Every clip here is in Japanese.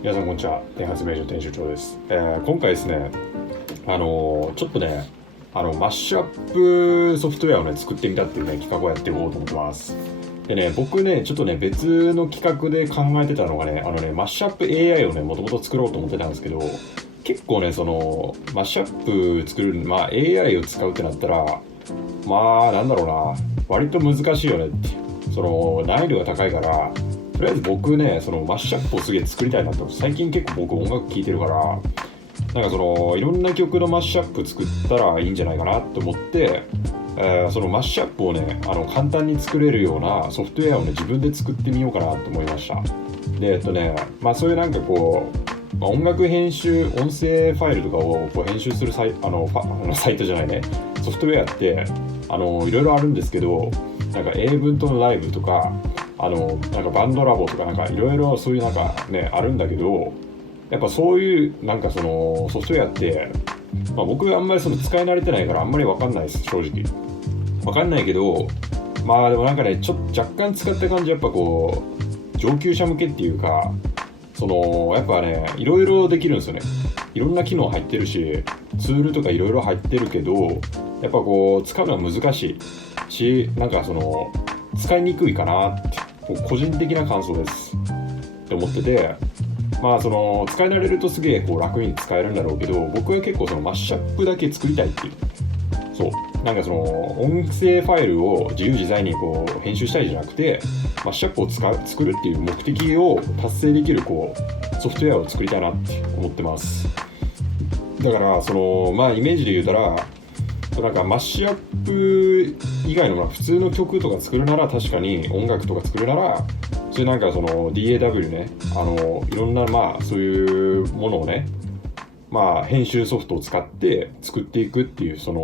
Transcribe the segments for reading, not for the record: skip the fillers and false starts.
皆さんこんにちは。電発明所編集長です。今回ですね、ちょっとね、マッシュアップソフトウェアをね、作ってみたっていうね、企画をやっていこうと思ってます。でね、僕ね、ちょっとね、別の企画で考えてたのがね、マッシュアップ AI をね、もともと作ろうと思ってたんですけど、結構ね、マッシュアップ作る、AI を使うってなったら、なんだろうな、割と難しいよねって。難易度が高いから、とりあえず僕ね、マッシュアップをすげえ作りたいなと。最近結構僕音楽聴いてるから、いろんな曲のマッシュアップ作ったらいいんじゃないかなと思って、そのマッシュアップをね、簡単に作れるようなソフトウェアをね、自分で作ってみようかなと思いました。で、そういう音楽編集、音声ファイルとかをこう編集するサイトじゃないね、ソフトウェアって、いろいろあるんですけど、英文とのライブとか、バンドラボとかいろいろそういうあるんだけど、やっぱそういうソフトウェアって、僕はあんまり使い慣れてないからあんまり分かんないです、正直。分かんないけど、でもちょっと若干使った感じ、やっぱこう上級者向けっていうか、やっぱね、いろいろできるんですよね。いろんな機能入ってるし、ツールとかいろいろ入ってるけど、やっぱこう使うのは難しいし、使いにくいかなって、個人的な感想ですって思ってて、使い慣れるとすげえこう楽に使えるんだろうけど、僕は結構マッシュアップだけ作りたいっていう、そう音声ファイルを自由自在にこう編集したいじゃなくて、マッシュアップを作るっていう目的を達成できるこうソフトウェアを作りたいなって思ってます。だからイメージで言うたら、マッシュアップ以外の普通の曲とか作るなら、確かに音楽とか作るなら、そういうDAW ね、いろんなそういうものをね、編集ソフトを使って作っていくっていう、作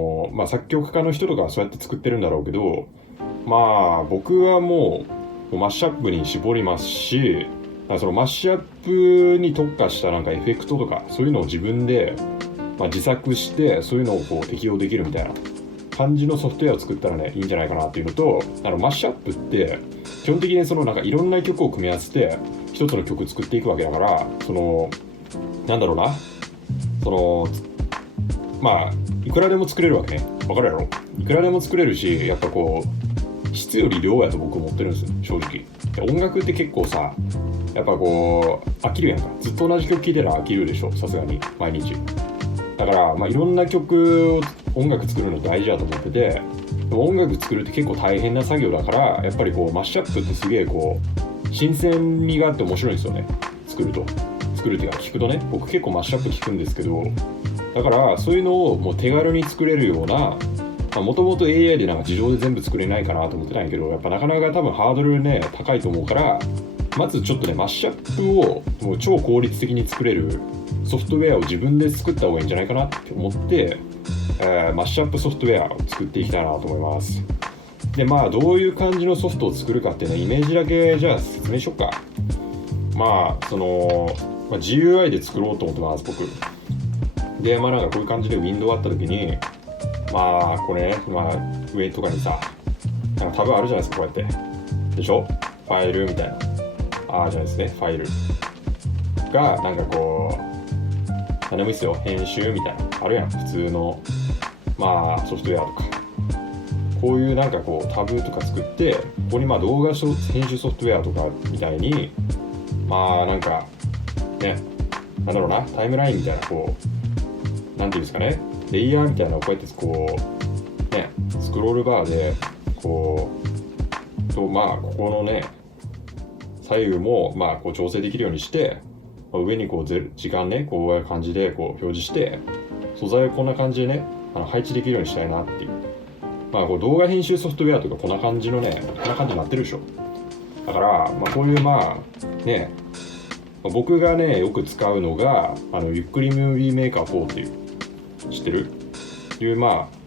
曲家の人とかはそうやって作ってるんだろうけど、僕はもうマッシュアップに絞りますし、マッシュアップに特化したエフェクトとかそういうのを自分で自作して、そういうのをこう適用できるみたいな感じのソフトウェアを作ったらね、いいんじゃないかなっていうのと、マッシュアップって基本的にいろんな曲を組み合わせて一つの曲作っていくわけだから、なんだろうな、いくらでも作れるわけね。わかるやろ？いくらでも作れるし、やっぱこう質より量やと僕思ってるんですよ、正直。音楽って結構さ、やっぱこう飽きるやんか。ずっと同じ曲聴いてたら飽きるでしょ、さすがに毎日。だからいろんな曲を音楽作るの大事だと思ってて、でも音楽作るって結構大変な作業だから、やっぱりこうマッシュアップってすげえこう新鮮味があって面白いんですよね。作るっていうか聞くとね、僕結構マッシュアップ聞くんですけど、だからそういうのをもう手軽に作れるような、もともと AI で自動で全部作れないかなと思ってたんやけど、やっぱなかなか多分ハードルね高いと思うから、まずちょっとねマッシュアップをもう超効率的に作れるソフトウェアを自分で作った方がいいんじゃないかなって思って、マッシュアップソフトウェアを作っていきたいなと思います。でどういう感じのソフトを作るかっていうね、イメージだけじゃあ説明しよっか。GUI で作ろうと思ってます、僕で。こういう感じでウィンドウあった時に、これね、上とかにさ、タブあるじゃないですか、こうやってでしょ。ファイルみたいな、じゃないですね、ファイルがこう何でもいいっすよ、編集みたいなあるやん、普通のソフトウェアとか。こういうこうタブとか作って、ここに動画編集ソフトウェアとかみたいにね、なんだろうな、タイムラインみたいな、こうなんていうんですかね、レイヤーみたいなのをこうやってこうね、スクロールバーでこうとここのね左右もこう調整できるようにして、上にこう時間ね、こういう感じでこう表示して、素材をこんな感じでね配置できるようにしたいなっていう。こう動画編集ソフトウェアとかこんな感じのね、こんな感じになってるでしょ。だからこういうね、僕がねよく使うのがゆっくりムービーメーカー4っていう、知ってる？いう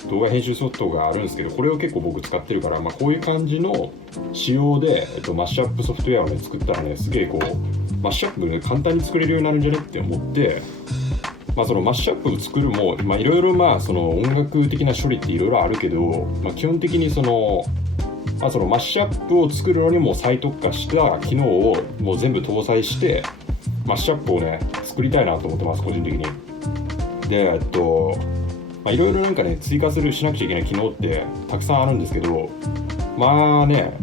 動画編集ソフトがあるんですけど、これを結構僕使ってるから、こういう感じの仕様で、マッシュアップソフトウェアをね作ったらね、すげえこうマッシュアップで簡単に作れるようになるんじゃねって思って、そのマッシュアップを作るもいろいろ音楽的な処理っていろいろあるけど、基本的にそのマッシュアップを作るのにも最特化した機能をもう全部搭載して、マッシュアップをね作りたいなと思ってます、個人的に。でいろいろなんかね追加しなくちゃいけない機能ってたくさんあるんですけど、まあね、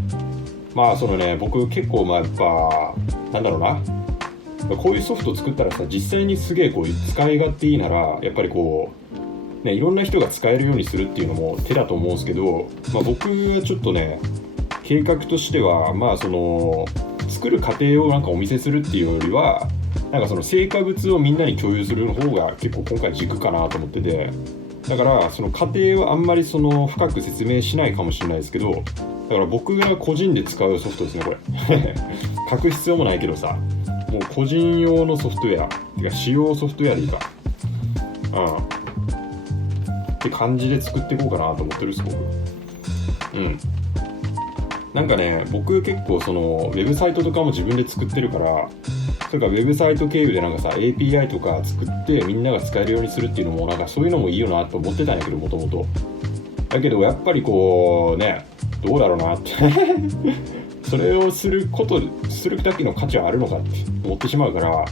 そのね、僕結構やっぱなんだろうな、こういうソフト作ったらさ、実際にすげえこう使い勝手いいならやっぱりこうね、いろんな人が使えるようにするっていうのも手だと思うんですけど、僕はちょっとね計画としてはその作る過程をなんかお見せするっていうよりは、なんかその成果物をみんなに共有する方が結構今回軸かなと思ってて、だからその過程はあんまりその深く説明しないかもしれないですけど、だから僕が個人で使うソフトですねこれ書く必要もないけどさ、もう個人用のソフトウェアてか使用ソフトウェアでいいかって感じで作っていこうかなと思ってるんです僕。なんかね、僕結構そのウェブサイトとかも自分で作ってるから、それからウェブサイト経由でなんかさ API とか作ってみんなが使えるようにするっていうのもなんかそういうのもいいよなと思ってたんやけど、もともとだけどやっぱりこうね、どうだろうなってそれをするだけの価値はあるのかって思ってしまうから、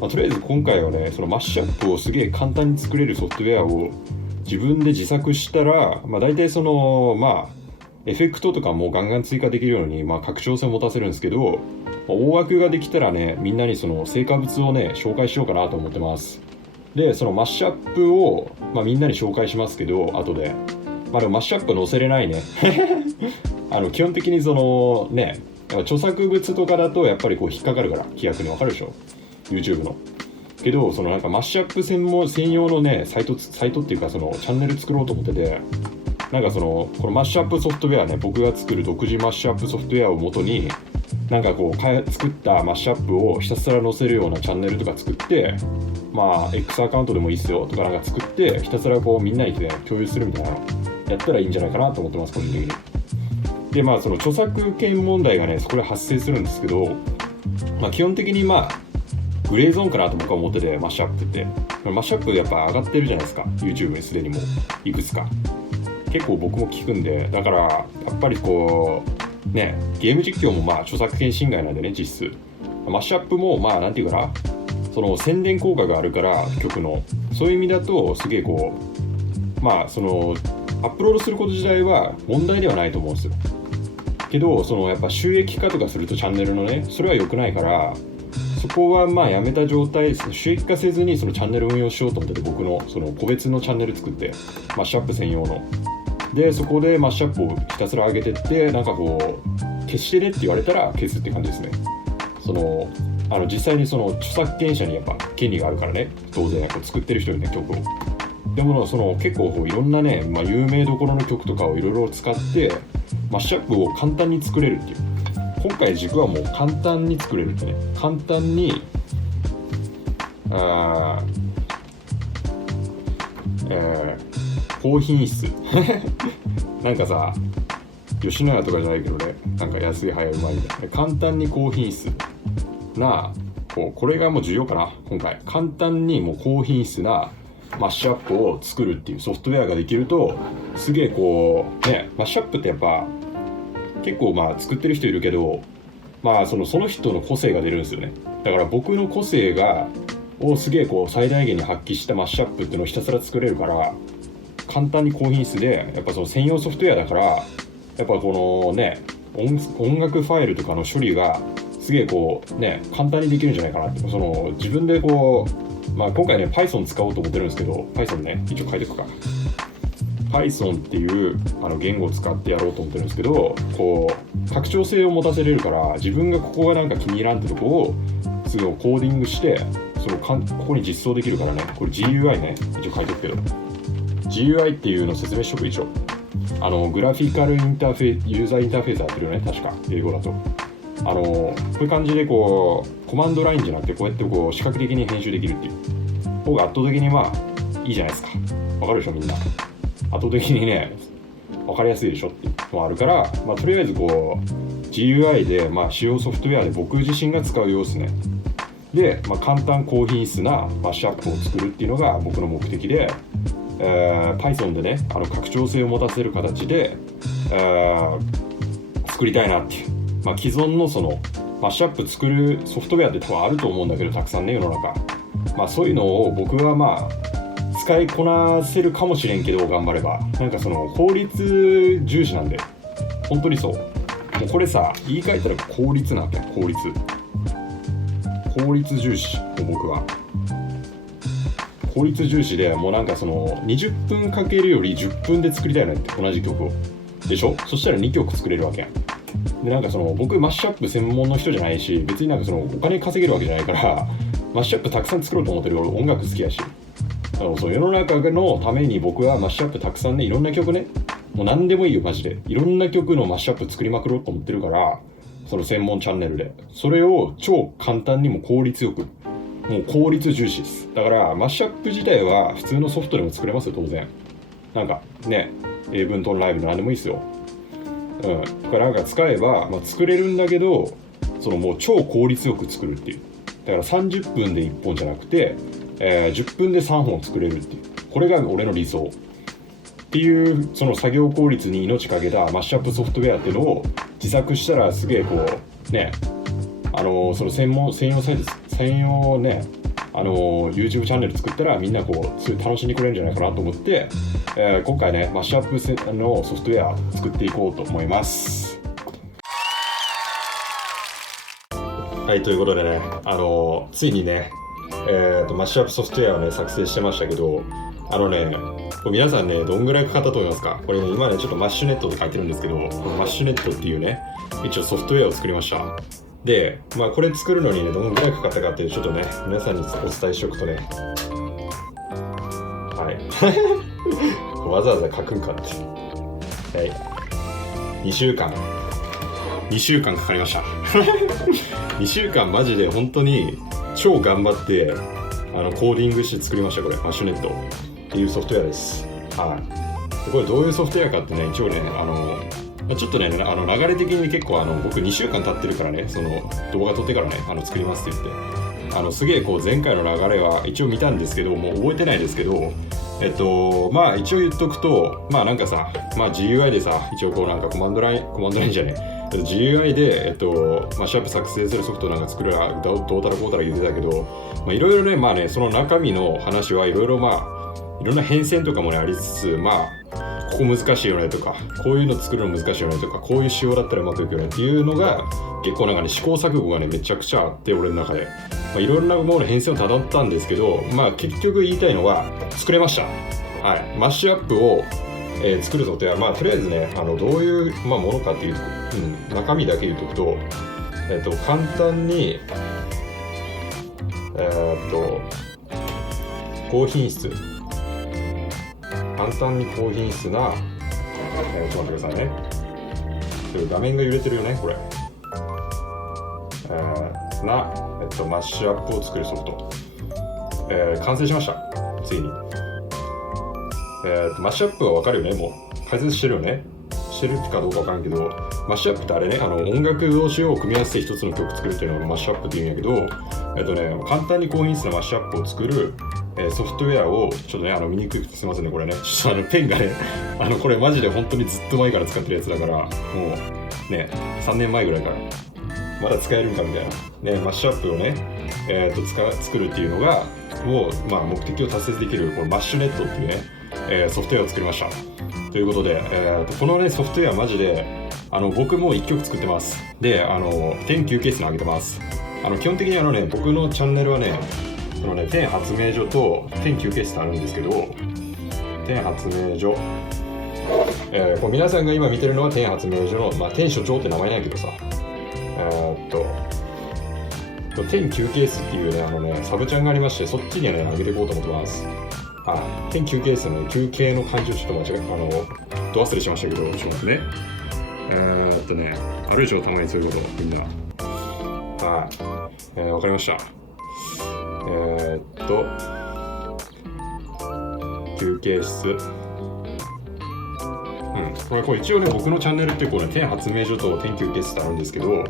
とりあえず今回はね、そのマッシュアップをすげえ簡単に作れるソフトウェアを自分で自作したら、大体そのエフェクトとかもガンガン追加できるように拡張性を持たせるんですけど、大枠ができたらね、みんなにその成果物をね紹介しようかなと思ってます。でそのマッシュアップをみんなに紹介しますけど後で、でもマッシュアップ載せれないね基本的にそのね、著作物とかだとやっぱりこう引っかかるから、規約に分かるでしょ YouTube の。けどそのなんかマッシュアップ専用のねサイトっていうかそのチャンネル作ろうと思ってて、なんかこのマッシュアップソフトウェアね、僕が作る独自マッシュアップソフトウェアを元になんかこう作ったマッシュアップをひたすら載せるようなチャンネルとか作って、X アカウントでもいいっすよとかなんか作ってひたすらこうみんなにね共有するみたいなやったらいいんじゃないかなと思ってます、個人的に。でその著作権問題がねそこで発生するんですけど、基本的にグレーゾーンかなと僕は思ってて、マッシュアップってマッシュアップやっぱ上がってるじゃないですか YouTube にすでにもいくつか結構僕も聞くんで、だからやっぱりこうね、ゲーム実況も著作権侵害なんでね、実質マッシュアップもなんていうかな、その宣伝効果があるから曲の、そういう意味だとすげえこうそのアップロードすること自体は問題ではないと思うんですよ。けどそのやっぱ収益化とかするとチャンネルのね、それは良くないから、そこはやめた状態、収益化せずにそのチャンネル運用しようと思ってて、僕のその個別のチャンネル作ってマッシュアップ専用ので、そこでマッシュアップをひたすら上げてって、なんかこう消してねって言われたら消すって感じですね。その実際にその著作権者にやっぱ権利があるからね、当然こう作ってる人にね曲を。でもその結構いろんなね、有名どころの曲とかをいろいろ使ってマッシュアップを簡単に作れるっていう。今回軸はもう簡単に作れるってね、簡単に高品質なんかさ、吉野家とかじゃないけどね、なんか安い早いうまいみたいな、簡単に高品質なこれがもう重要かな今回。簡単にもう高品質なマッシュアップを作るっていうソフトウェアができると、すげえこうね、マッシュアップってやっぱ結構作ってる人いるけど、その人の個性が出るんですよね。だから僕の個性をすげえこう最大限に発揮したマッシュアップっていうのをひたすら作れるから、簡単に高品質で、やっぱその専用ソフトウェアだから、やっぱこのね、音楽ファイルとかの処理がすげえこうね、簡単にできるんじゃないかなって。その自分でこう、今回ね Python 使おうと思ってるんですけど、 Python ね一応書いておくか。 Python っていう言語を使ってやろうと思ってるんですけど、こう拡張性を持たせれるから、自分がここがなんか気に入らんってとこをすぐコーディングしてここに実装できるからね。これ GUI ね一応書いておくけど、 GUI っていうのを説明しとく。一応グラフィカルインターフェース、ユーザーインターフェースやってるよね、確か英語だと。こういう感じでこうコマンドラインじゃなくて、こうやってこう視覚的に編集できるっていう方が圧倒的にいいじゃないですか。わかるでしょみんな。圧倒的にね分かりやすいでしょっていうのがあるから、とりあえずこう GUI で使用ソフトウェアで僕自身が使う様子ねで、簡単高品質なマッシュアップを作るっていうのが僕の目的で、Python でね拡張性を持たせる形で、作りたいなっていう、既存のそのマッシュアップ作るソフトウェアって多分あると思うんだけど、たくさんね、世の中。まあそういうのを僕はまあ使いこなせるかもしれんけど、頑張ればなんかその効率重視なんで、本当にそう。もうこれさ、言い換えたら効率なわけ。効率重視。僕は効率重視で、もうなんかその20分かけるより10分で作りたいのって、同じ曲をでしょ。そしたら2曲作れるわけやん。でなんかその僕マッシュアップ専門の人じゃないし、別になんかそのお金稼げるわけじゃないから、マッシュアップたくさん作ろうと思ってる。俺音楽好きやし、そう世の中のために僕はマッシュアップたくさんね、いろんな曲ね、もう何でもいいよマジで、いろんな曲のマッシュアップ作りまくろうと思ってるから、その専門チャンネルでそれを超簡単にも効率よく、もう効率重視です。だからマッシュアップ自体は普通のソフトでも作れますよ、当然。なんかね、英文とのライブの何でもいいですよ。だからなんか使えば、作れるんだけど、そのもう超効率よく作るっていう。だから30分で1本じゃなくて、10分で3本作れるっていう。これが俺の理想っていう、その作業効率に命かけたマッシュアップソフトウェアっていうのを自作したら、すげえこうね、その専用サイト、専用ね、YouTube チャンネル作ったらみんなこうすごい楽しんでくれるんじゃないかなと思って、今回ねマッシュアップのソフトウェア作っていこうと思います。はい、ということでね、ついにね、マッシュアップソフトウェアをね作成してましたけど、これ皆さんねどんぐらいかかったと思いますか？これね、今ねちょっとマッシュネットって書いてるんですけど、このマッシュネットっていうね、一応ソフトウェアを作りました。で、これ作るのにねどのぐらいかかったかっていう、ちょっとね皆さんにお伝えしておくとね、はいわざわざ書くんかって、はい、2週間かかりました2週間マジで本当に超頑張ってコーディングして作りました。これマッシュネットっていうソフトウェアです。はい。でこれどういうソフトウェアかってね、一応ねちょっとね、流れ的に結構僕2週間経ってるからね、その動画撮ってからね作りますって言って、すげえこう前回の流れは一応見たんですけど、もう覚えてないですけど、一応言っとくと、なんかさ、GUI でさ、一応こうなんかコマンドラインじゃねえ、GUI でマッシュアップ作成するソフトなんか作るらどうたらこうたら言ってたけど、いろいろね、その中身の話はいろいろいろんな変遷とかもねありつつ、ここ難しいよねとか、こういうの作るの難しいよねとか、こういう仕様だったらうまくいくよねっていうのが結構なんかね試行錯誤がねめちゃくちゃあって、俺の中で、いろんなものの変遷をたどったんですけど、結局言いたいのは作れました。はい、マッシュアップを、作るぞというとりあえずねどういう、ものかっていうと、中身だけ言うとくと、簡単に高品質、簡単に高品質な、ちょっと待ってくださいね。画面が揺れてるよね、これ。マッシュアップを作るソフト。完成しました。ついに。マッシュアップはわかるよね、もう。解説してるよね。してるかどうかわからんけど、マッシュアップってあれね、音楽同士を組み合わせて一つの曲作るっていうのがマッシュアップっていうんやけど、簡単に高品質なマッシュアップを作るソフトウェアをちょっとね見にくくてすみませんね、これね、ちょっとペンがねこれマジで本当にずっと前から使ってるやつだから、もうね3年前ぐらいからまだ使えるんかみたいなね、マッシュアップをね、作るっていうのがもう、目的を達成できるこのマッシュネットっていうね、ソフトウェアを作りました。ということで、このねソフトウェアマジで僕も1曲作ってます。で点9ケースに上げてます。基本的に僕のチャンネルはね、そのね点発明所と点9ケースってあるんですけど、点発明所、これ皆さんが今見てるのは点発明所の、点所長って名前ないけどさ、点9ケースっていうねサブチャンがありまして、そっちにね上げていこうと思ってます。点9ケースの、ね、休憩の漢字をちょっと間違えど忘れしましたけど、ちょっと待ってね。あるでしょ、たまにそういうことみんな。わかりました。休憩室。これ一応ね僕のチャンネルってこうね点発明所と点休憩室ってあるんですけど、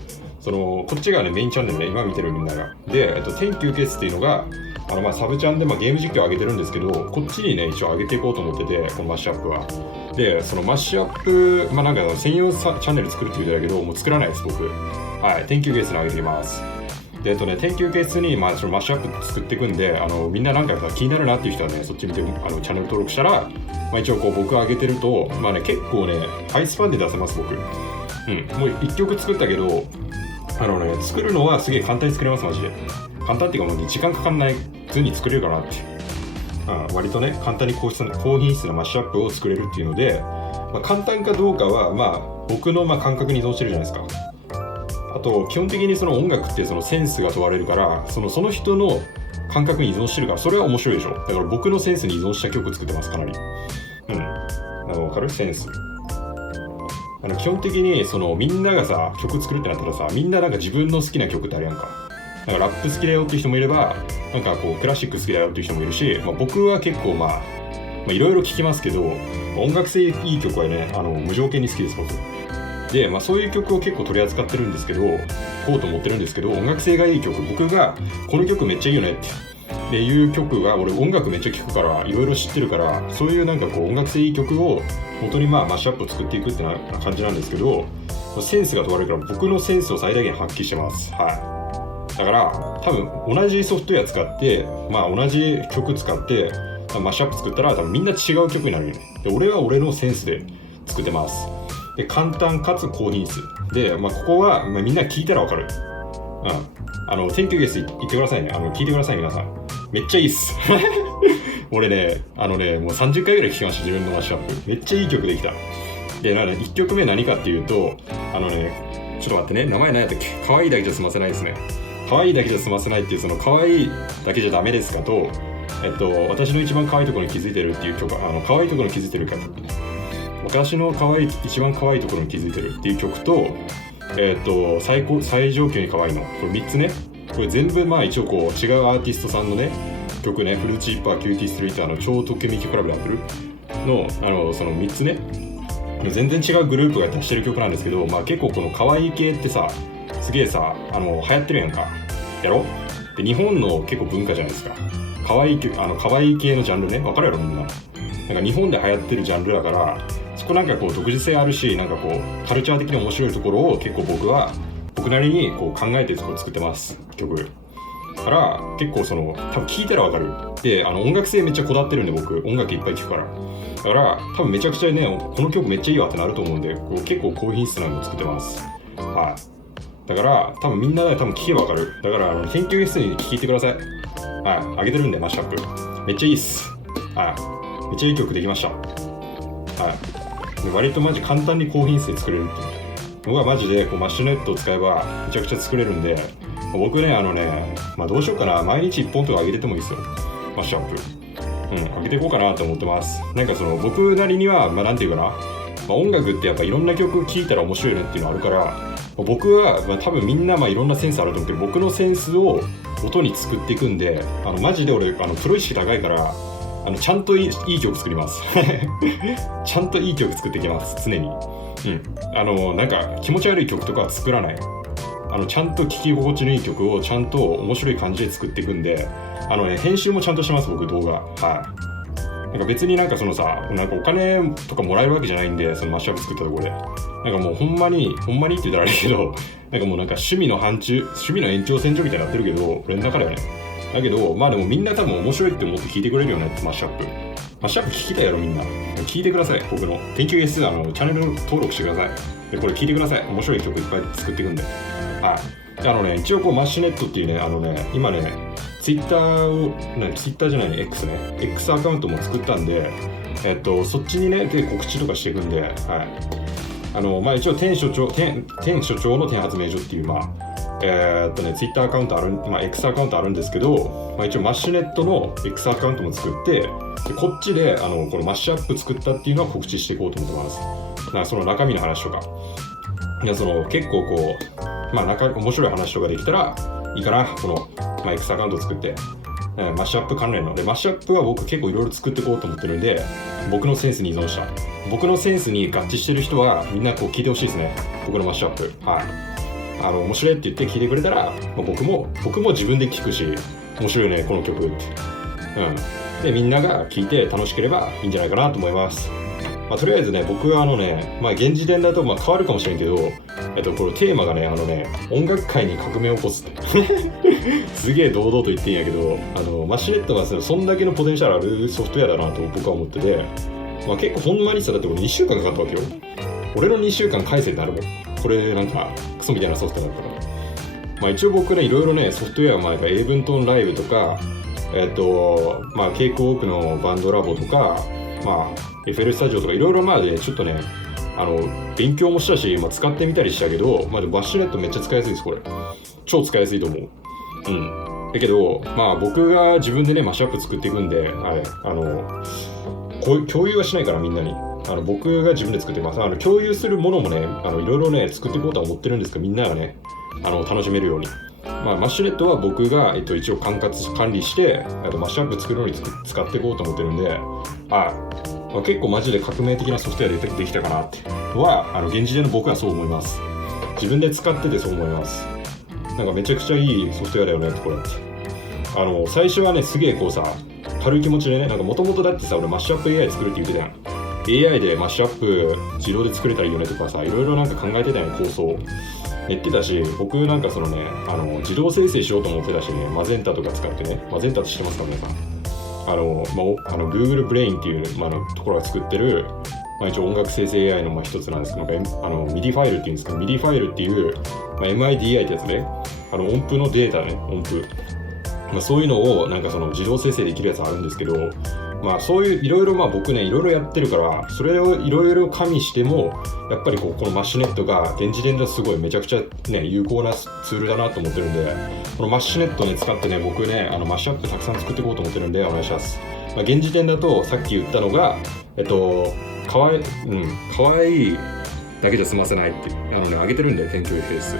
こっちがねメインチャンネルね、今見てるみんなが。で、点休憩室っていうのがサブチャンでゲーム実況を上げてるんですけど、こっちにね一応上げていこうと思ってて、このマッシュアップは。でそのマッシュアップなんか専用チャンネル作るって言うてたけど、もう作らないです僕。はい、Thank you ゲストに上げていきます。で、Thank you ゲストに、そのマッシュアップ作っていくんで、みんななんか気になるなっていう人はね、そっち見てチャンネル登録したら、一応こう僕上げてると、結構ね、ハイスパンで出せます、僕。もう1曲作ったけど、作るのはすげえ簡単に作れます、マジで。簡単っていうか、もう時間かかんないずに作れるかなって。割とね、簡単に高品質なマッシュアップを作れるっていうので、簡単かどうかは、僕の感覚に依存してるじゃないですか。あと、基本的にその音楽ってそのセンスが問われるから、その人の感覚に依存してるから、それは面白いでしょ。だから僕のセンスに依存した曲作ってます、かなり。わかる？センス。基本的にみんながさ、曲作るってなったらさ、みんななんか自分の好きな曲ってあるやんか。なんかラップ好きだよっていう人もいれば、なんかこうクラシック好きだよっていう人もいるし、僕は結構いろいろ聴きますけど、音楽性いい曲はね、無条件に好きです、僕。で、そういう曲を結構取り扱ってるんですけど、こうと思ってるんですけど、音楽性がいい曲、僕がこの曲めっちゃいいよねっていう曲が、俺音楽めっちゃ聴くからいろいろ知ってるから、そういうなんかこう音楽性いい曲を元にマッシュアップを作っていくってな感じなんですけど、センスが問われるから僕のセンスを最大限発揮してます。はい。だから多分同じソフトウェア使って、同じ曲使ってマッシュアップ作ったら多分みんな違う曲になるよね。で、俺は俺のセンスで作ってます。で、簡単かつ高品質で、ここは、みんな聞いたらわかる。Thank you ゲスト言ってくださいね。聞いてください、皆さん。めっちゃいいっす。俺ね、もう30回ぐらい聞きました、自分のマッシュアップ。めっちゃいい曲できた。で、1曲目何かっていうと、ちょっと待ってね、名前何やったっけ？可愛いだけじゃ済ませないですね。可愛いだけじゃ済ませないっていう、その可愛いだけじゃダメですかと、私の一番可愛いところに気づいてるっていう曲、可愛いところに気づいてる曲。私の一番可愛いところに気づいてるっていう曲と、最上級に可愛いの。これ3つね。これ全部一応こう違うアーティストさんのね、曲ね、フルーチーパー、キューティーストリート、超ときめきコラボでやってるの、その3つね。全然違うグループが出してる曲なんですけど、結構この可愛い系ってさ、すげえさ、流行ってるやんか。やろ？で、日本の結構文化じゃないですか。可愛い系のジャンルね。わかるやろ、みんな。なんか日本で流行ってるジャンルだから、そこなんかこう独自性あるし、なんかこうカルチャー的に面白いところを結構僕なりにこう考えて作ってます、曲。だから結構多分聴いたらわかる。で、音楽性めっちゃこだわってるんで、僕音楽いっぱい聴くから。だから多分めちゃくちゃね、この曲めっちゃいいわってなると思うんで、こう結構高品質なのを作ってます。はい。だから多分みんな多分聴けばわかる。だから研究室に聴いてください。はい。あげてるんで、マッシュアップめっちゃいいっす。はい。めっちゃいい曲できました。はい。割とマジ簡単に高品質で作れるっていうのがマジでこうマッシュネットを使えばめちゃくちゃ作れるんで、僕ねどうしようかな、毎日1本とか上げててもいいですよ、マッシュアップ。上げていこうかなと思ってます。なんか僕なりにはなんていうかな、音楽ってやっぱいろんな曲聴いたら面白いなっていうのあるから、僕は多分みんないろんなセンスあると思って、僕のセンスを音に作っていくんで、マジで俺プロ意識高いからちゃんといい曲作ります。ちゃんといい曲作っていきます、常に。なんか気持ち悪い曲とかは作らない。ちゃんと聴き心地のいい曲をちゃんと面白い感じで作っていくんで、編集もちゃんとします、僕動画。はい。なんか別になんかなんかお金とかもらえるわけじゃないんで、そのマッシュアップ作ったところで。なんかもうほんまにって言ったらあれだけど、なんかもうなんか趣味の延長線上みたいになってるけど、俺の中ではね。だけど、でもみんな多分面白いって思って聞いてくれるよねって、マッシュアップ。マッシュアップ聞きたいやろ、みんな。聞いてください、僕の。研究 S、チャンネル登録してください。で、これ聞いてください。面白い曲いっぱい作っていくんで。はい。一応こう、マッシュネットっていうね、今ね、ツイッターじゃないね、X ね。X アカウントも作ったんで、そっちにね、告知とかしていくんで、はい。一応、天所長の天発明所っていう、ツイッターアカウントある、X アカウントあるんですけど、一応マッシュネットの X アカウントも作って、でこっちでこのマッシュアップ作ったっていうのは告知していこうと思ってます。だからその中身の話とか、で結構こう、面白い話とかできたらいいかな、この、X アカウント作って、マッシュアップ関連ので、マッシュアップは僕結構いろいろ作っていこうと思ってるんで、僕のセンスに依存した。僕のセンスに合致してる人はみんなこう聞いてほしいですね、僕のマッシュアップ。はい。面白いって言って聞いてくれたら、僕も自分で聞くし、面白いねこの曲って。でみんなが聞いて楽しければいいんじゃないかなと思います。とりあえずね、僕は現時点だと変わるかもしれんけど、これテーマがね、音楽界に革命を起こすってすげえ堂々と言ってんやけど、マシネットがそんだけのポテンシャルあるソフトウェアだなと僕は思ってて、結構ほんまにさ、だって俺2週間かかったわけよ。俺の2週間返せってなるもん。これなんかクソみたいなソフトだったから。一応僕ね、いろいろね、ソフトウェアもエイブントンライブとか、ケイクウォークのバンドラボとか、FL スタジオとかいろいろちょっとね、勉強もしたし、使ってみたりしたけど、でもバッシュネットめっちゃ使いやすいです、これ。超使いやすいと思う。だけど、僕が自分でね、マッシュアップ作っていくんで、共有はしないからみんなに。僕が自分で作ってます。共有するものもね、いろいろね、作っていこうとは思ってるんですけど、みんながね、楽しめるように。マッシュネットは僕が、一応管理して、マッシュアップ作るのに使っていこうと思ってるんで、結構マジで革命的なソフトウェアできたかなっては、現時点の僕はそう思います。自分で使っててそう思います。なんかめちゃくちゃいいソフトウェアだよねってこれって。最初はね、すげえこうさ、軽い気持ちでね、もともとだってさ、俺マッシュアップ AI 作るって言ってたやん。AI でマッシュアップ自動で作れたらいいよねとかさ、いろいろなんか考えてたやん、構想。言ってたし、僕なんか自動生成しようと思ってたしね、マゼンタとか使ってね、マゼンタって知ってますか皆さん。Google ブレインっていう、ところが作ってる、一応音楽生成 AI の一つなんですけど、MIDI ファイルっていうんですけど、MIDI ファイルっていう、MIDI ってやつで、音符のデータね、音符。そういうのを自動生成できるやつあるんですけど、そういういろいろ僕ねいろいろやってるから、それをいろいろ加味してもやっぱりこのマッシュネットが現時点ではすごいめちゃくちゃね有効なツールだなと思ってるんで、このマッシュネットね使ってね僕ねマッシュアップたくさん作っていこうと思ってるんでお願いします。現時点だとさっき言ったのがかわいいだけじゃ済ませないって上げてるんで天気フェイス。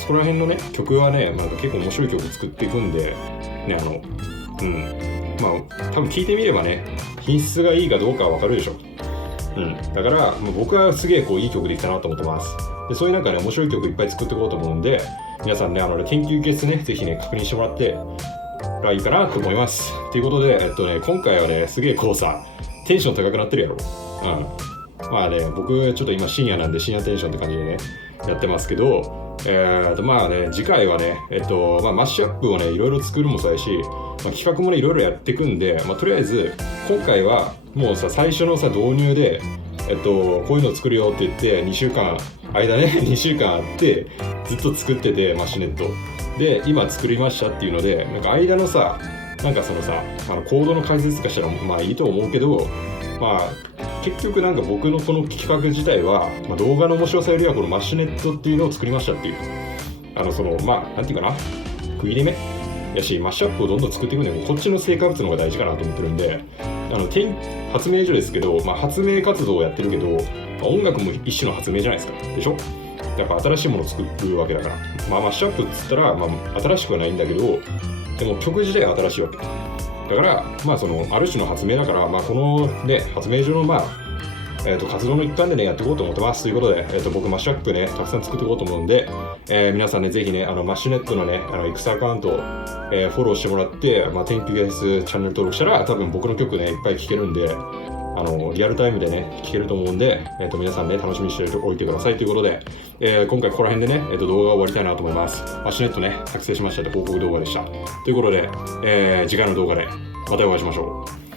そこら辺のね曲はね結構面白い曲作っていくんでね多分聴いてみればね品質がいいかどうかは分かるでしょ。だから僕はすげえいい曲できたなと思ってます。でそういうなんかね面白い曲いっぱい作っていこうと思うんで、皆さんね研究ケースねぜひね確認してもらってがいいかなと思います。ということで今回はねすげえテンション高くなってるやろ。僕ちょっと今深夜なんで深夜テンションって感じでねやってますけど、次回はねマッシュアップをねいろいろ作るもそうやし、企画もねいろいろやっていくんで、とりあえず今回はもう最初の導入でこういうのを作るよって言って2週間2週間あってずっと作っててマッシュネットで今作りましたっていうので間のコードの解説化したらいいと思うけど、結局僕のこの企画自体は、動画の面白さよりはこのマッシュネットっていうのを作りましたっていうなんていうかな区切り目やし、マッシュアップをどんどん作っていくのにこっちの成果物の方が大事かなと思ってるんで、発明所ですけど、発明活動をやってるけど、音楽も一種の発明じゃないですかでしょ。だから新しいものを作るわけだから、マッシュアップっつったら、新しくはないんだけど、でも曲自体は新しいわけだから、ある種の発明だから、このね発明所の活動の一環でねやっていこうと思ってます。ということで、僕マッシュアップねたくさん作っていこうと思うんで、皆さんねぜひねマッシュネットのねX アカウントを、フォローしてもらって、天気ゲスチャンネル登録したら多分僕の曲ねいっぱい聴けるんで、リアルタイムでね聴けると思うんで、皆さんね楽しみにしておいてくださいということで、今回ここら辺でね、動画を終わりたいなと思います。マッシュネットね作成しましたと報告動画でしたということで、次回の動画でまたお会いしましょう。